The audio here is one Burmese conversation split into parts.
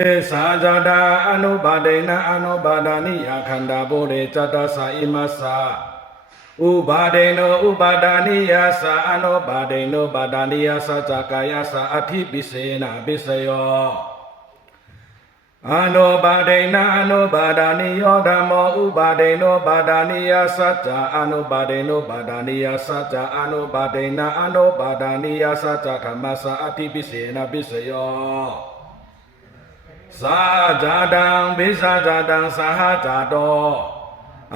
သာဇာတာအနုပါဒိနအနုပါဒာနိယခန္ဓာဘောရေဇတသာဣမသဥပါဒိနောဥပါဒာနိယသာအနုပါဒိနောပါဒာနိယသာဇာကာယသာအထိပိစေနပိစယောအနောပါဒိနအနောပါဒာနိယောဓမ္မောဥပါဒိနောပါဒာနိယသတ္တာအနောပါဒိနောပါဒာနိယသတ္တာအနောပါဒိနအနောပါဒာနိယသတ္တာဓမ္မသာအထိပိစေနပိစယော သာဇာတံဘိဇာဇာတံသဟဇာတော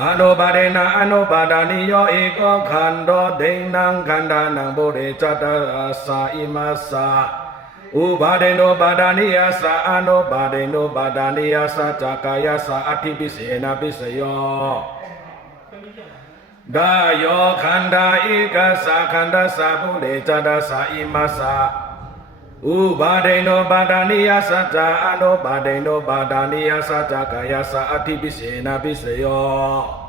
အနောပါဒေနအနောပါဒာနိယောဧကောခန္တောဒိဏံခန္ဓာနံဘုရေဇတသာဣမသဥပါဒေနောပါဒာနိယသအနောပါဒေနောပါဒာနိယသဇာကာယသအတိပိစေနပိစယောဒါယောခန္ဓာဧကသခန္ဓာသဘုရေဇတသာဣမသ ဥပါဒိနောပါဒာနိယသတ္တာအနောပါဒိနောပါဒာနိယသတ္တာကာယသအတိပိစေနာပိစယော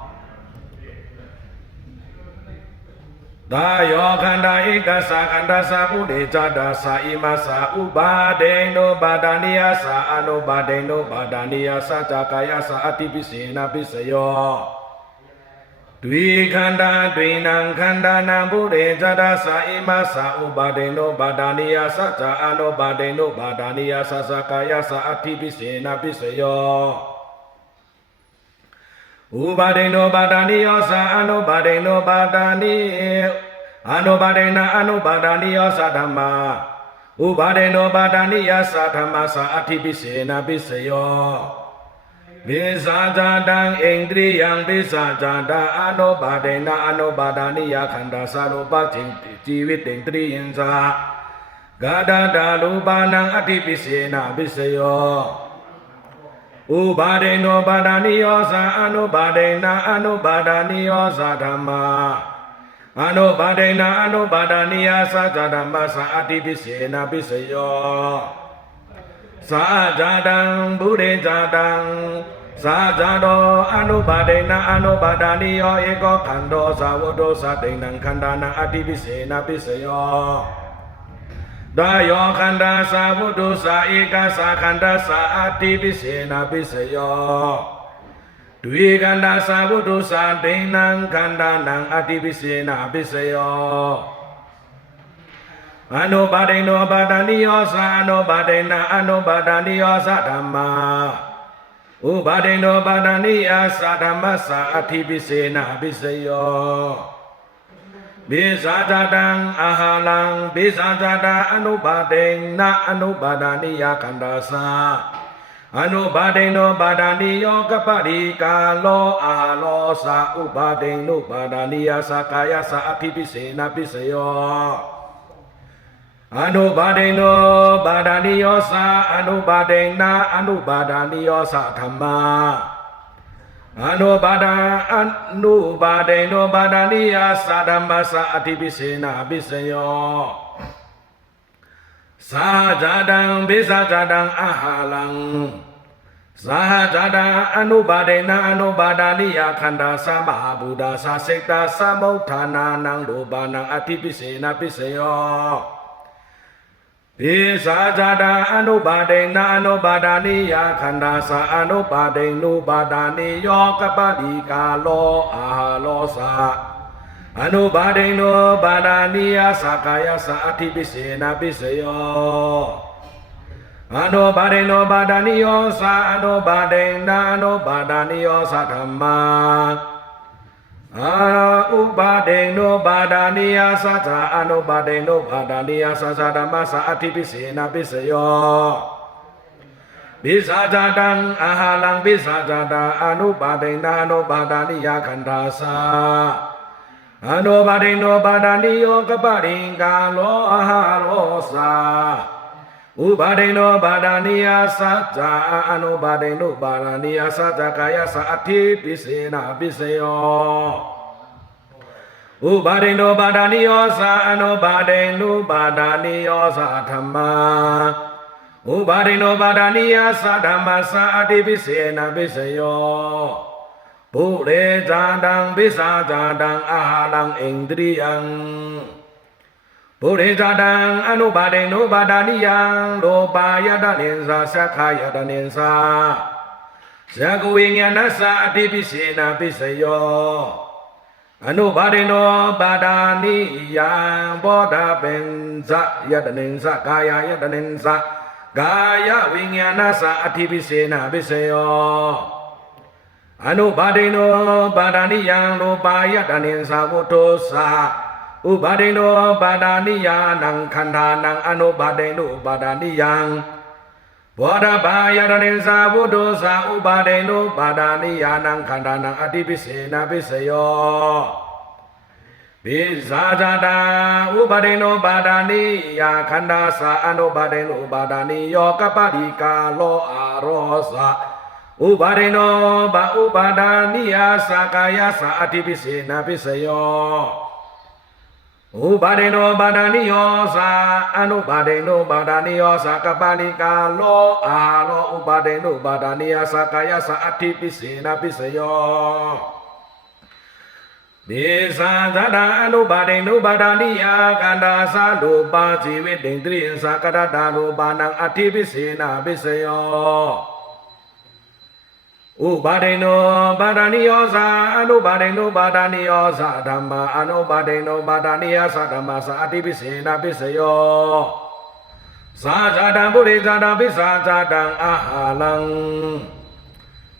ဒါယောခန္ဓာဧကသခန္ဓာသဗုဒ္ဓေဇာတာသာဣမသာဥပါဒိနောပါဒာနိယသအနောပါဒိနောပါဒာနိယသတ္တာကာယသအတိပိစေနာပိစယော ဒွေခန္ဓာဒွေနံခန္ဓာနံဘုရေဇတာသာဣမသာဥပါဒေနောပါဒာနိယသဇာအနောပါဒေနောပါဒာနိယသသကာယသအတိပိစေနာပိစယောဥပါဒေနောပါဒာနိယောသာအနောပါဒေနောပါဒာနိအနောပါဒေနာအနောပါဒာနိယောသာဓမ္မာဥပါဒေနောပါဒာနိယသာဓမ္မာသာအတိပိစေနာပိစယော วิสาจาดังเองตรียังวิสาจาดาอนุบาเดนะอนุบาดานิยาขันตาสารุปัจจิงชีวิตเองตรียินสากาดาดาลูปานังอธิปิเสนาปิสโยอุบาเดนโนบาดานิโยสาอนุบาเดนะอนุบาดานิโยสาธรรมาอนุบาเดนะอนุบาดานิยาสาธรรมาสาอธิปิเสนาปิสโย သာဇာတံဘုရေဇာတံသာဇာတောအနုပါဒေနအနုပါဒာနိယောဧကောခန္တောသာဝတ္တောသတိဏံခန္ဓာနံအတိပိစေနပိစယောဒါယောခန္ဓာသာဝတ္တောသာဧကသာခန္ဓာသာအတိပိစေနပိစယောဒွေခန္ဓာသာဝတ္တောသာဒိဏံခန္ဓာနံအတိပိစေနပိစယော အနောပါဒိနောပါဒာနိယောသာအနောပါဒိနာအနောပါဒာနိယောသာဓမ္မာဥပါဒိနောပါဒာနိယသာဓမ္မသာအထိပိစေနပိစယောပိဇာဇာတံအာဟာလံပိဇာဇာတာအနုပါဒိနာအနုပါဒာနိယခန္ဓာသာအနုပါဒိနောပါဒာနိယောကပရိကာလောအာဟာလောသာဥပါဒိနောပါဒာနိယသာကာယသာအထိပိစေနပိစယော အနုပါဒိနောပါဒာနိယောသာအနုပါဒိနာအနုပါဒာနိယောသာဓမ္မာအနုပါဒာအနုပါဒိနောပါဒာနိယသာဓမ္မသာအတိပိစေနာပိစယောသာဇာတံပိသာဇာတံအဟာလံသာဇာတံအနုပါဒိနာအနုပါဒာနိယခန္ဓာသမဟာဗုဒ္ဓသာစိတ်တာသမုဋ္ဌာနာနံလောဘာနံအတိပိစေနာပိစယော ပိစာဇာတာအနုပါဒိနာအနုပါဒာနိယခန္ဓာသာအနုပါဒိနုပါဒာနိယောကပတိကာလောအာဟာလောသာအနုပါဒိနောပါဒာနိယသာကာယသာအတိပိစေနာပိစယောအနုပါဒိနောပါဒာနိယောသာအနုပါဒိနာအနုပါဒာနိယောသာဓမ္မာ အာဥပါဒေနောပါဒာနိယသသအနုပါဒေနောပါဒာနိယသသဓမ္မသအတိပိစေနာပိစယောပိစာဇာတံအာဟာလံပိစာဇာတာအနုပါဒေနာအနုပါဒာနိယခန္ဓာသာအနုပါဒေနောပါဒာနိယောကပရိင်္ကာလောအာဟာရောသာ ဥပါဒေနောပါဒာနိယသဇာအနုပါဒေနောပါဒာနိယသဇာကာယသအတိပိစေနာပိစယောဥပါဒိနောပါဒာနိယောသာအနောပါဒိနုပါဒာနိယောသာဓမ္မာဥပါဒိနောပါဒာနိယသာဓမ္မသာအတိပိစေနပိစယောဘုရေဇာတံပိစာဇာတံအာဟာလံဣန္ဒြိယံ ဘဘုရိဇာတံအနုပါဒေနုပါဒာနိယံလောပါယတနိသသက္ခယတနိသဇဂဝိညာဏသအတိပိစေနာပိစယောအနုပါဒေနောပါဒာနိယံဘောဓပင်ဇယတနိသကာယယတနိသကာယဝိညာဏသအတိပိစေနာပိစယောအနုပါဒေနောပါဒာနိယံလောပါယတနိသဝတ္တောသ ဥပါဒိနောပါဒာနိယာနံခန္ဓာနံအနုပါဒိနောပါဒာနိယံဘောဓဘာယရဏိသာဘုဒ္ဓသာဥပါဒိနောပါဒာနိယာနံခန္ဓာနံအတိပိစေနာပိစယောပိဇာဇာတာဥပါဒိနောပါဒာနိယာခန္ဓာသာအနုပါဒိနောပါဒာနိယောကပ္ပတိကာလောအာရောသာဥပါဒိနောဘာဥပါဒာနိယာသာကာယသာအတိပိစေနာပိစယော ဥပါဒေနောပါဒာနိယောသာအနုပါဒေနောပါဒာနိယောသာကပလိကာလောအာလောဥပါဒေနောပါဒာနိယသာကာယသာအတိပိစေနာပိစယောဒေသသဒ္ဒအနုပါဒေနောပါဒာနိယကန္တာသာလိုပါဇီဝိတေန္ဒိယသာကရတာလိုပါဏံအတိပိစေနာပိစယော ဥပါဒိနောပါဒာနိယောသာအနုပါဒိနောပါဒာနိယောသာဓမ္မာအနုပါဒိနောပါဒာနိယသာဓမ္မာသာအတိပိစေနာပိစယောသာဇာတံပုရိသတာပိစာဇာတံအာဟာလံ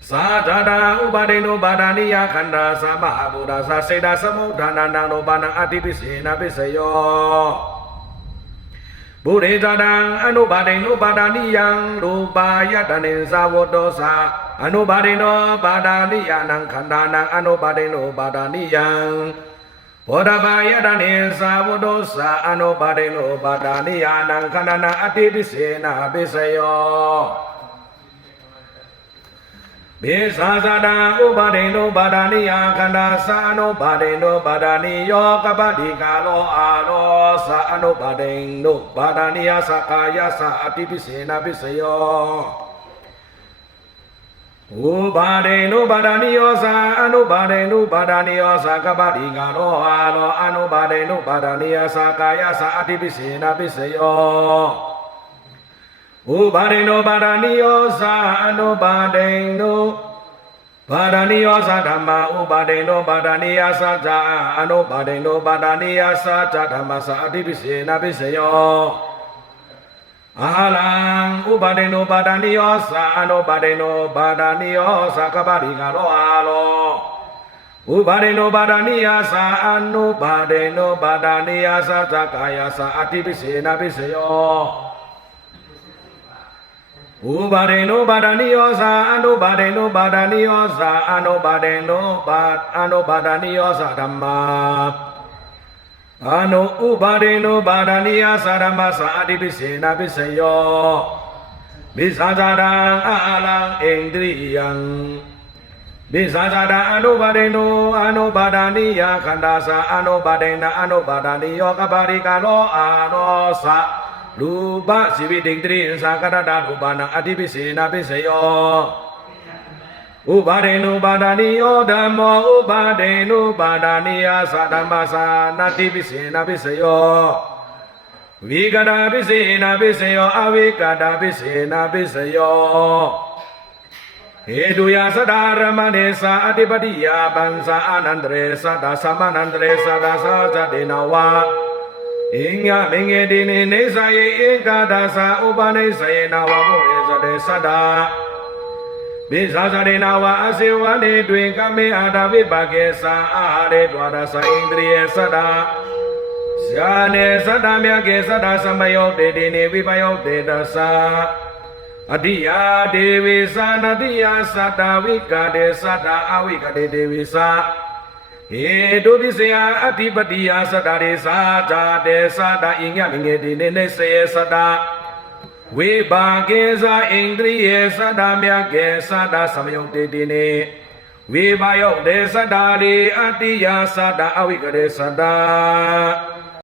သာဇာတံဥပါဒိနောပါဒာနိယခန္ဓာသမဟာဗုဒ္ဓသာစေတသမုဋ္ဌာနန္တံလောပါဏံအတိပိစေနာပိစယောဘုရေဇာတံအနုပါဒိနုပါဒာနိယံရူပါယတနေဇာဝတ္တောသာ အနုပါဒိနောပါဒာနိယနံခန္ဓာနံအနုပါဒိနောပါဒာနိယံဘောဓဘာယတနေဇာဝတ္တောသာအနုပါဒိနောပါဒာနိယနံခန္ဓာနံအတိပိစေနာပိစယောဘေသာဇာတံဥပါဒိနောပါဒာနိယခန္ဓာသာအနုပါဒိနောပါဒာနိယောကပ္ပတိကာလောအာရောသာအနုပါဒိနောပါဒာနိယသကာယသအတိပိစေနာပိစယော ဥပါဒိနောပါဒာနိယောသာအနုပါဒိနောပါဒာနိယောသာကပ္ပတိကာလောအာရောအနုပါဒိနောပါဒာနိယသကာယသအတိပိစေနာပိစယောဥပါရိနောပါဒာနိယောသာအနုပါဒိနောပါဒာနိယောသာဓမ္မာဥပါဒိနောပါဒာနိယသာဇာအနုပါဒိနောပါဒာနိယသာဇာဓမ္မသာအတိပိစေနာပိစေယော အာလံဥပါဒိနောပါဒာနိယောသာအနုပါဒိနောပါဒာနိယောသာကပ္ပရိကရောအာလောဥပါဒိနောပါဒာနိယသာအနုပါဒိနောပါဒာနိယသာဇာကာယသာအတိပိစေနာပိစေယောဥပါဒေနောပါဒာနိယောသာအနုပါဒေနောပါဒာနိယောသာအနုပါဒေနောပါအနုပါဒာနိယောသာဓမ္မာ အနုဥပါဒေနောပါဒာနိယသာဓမ္မသာအတိပိစေနာပိစယောမိသာဇာတံအာလံဣန္ဒြိယံမိသာဇာတံအနုပါဒေနောအနုပါဒာနိယခန္ဓာသာအနုပါဒေနအနုပါဒာနိယောကပ္ပရိကလောအာရောသလူပဇိဝိတိန်တရိသာကရတာဥပါဏအတိပိစေနာပိစယော ဥပါဒေနုပါဒာနိယောဓမ္မောဥပါဒေနုပါဒာနိယသဓမ္မသာနာတိပိစေနာပိစယောဝိကတာပိစေနာပိစယောအဝိကတာပိစေနာပိစယောဟေတုယသဒ္ဓရမဏေသာအတိပတိယပံသာအာနန္တရေသဒ္ဓသမနန္တရေသဒ္ဓသာဇတေနဝါအင်္ဂမင်္ဂတိနေနေသယေဧကဒါသာဥပနိသယေနာဝဘုရေသတေသတ္တာ ပိသာသရေနာဝအစေဝနေတွင်ကမေအာဒဝိပါကေသာအာရေဒွါရသဣန္ဒြေသတ္တာဇာနေသတ္တမြကေသတ္တသမယောတေတိနေဝိပယောတေတသာအတိယာဒေဝိသာနတိယသတ္တဝိကာတေသတ္တအဝိကတေဒေဝိသာဟေတုပိစယအဓိပတိယသတ္တရေသာတာတေသတာအညမငေတိနေနေစေသတ္တ ဝိပါကေသာဣန္ဒြိယေသတ္တမြကေသတ္တသမယုတ်တေတိနေဝိပါယုတ်တေသတ္တာရေအတ္တိယသတ္တအဝိကရေသတ္တ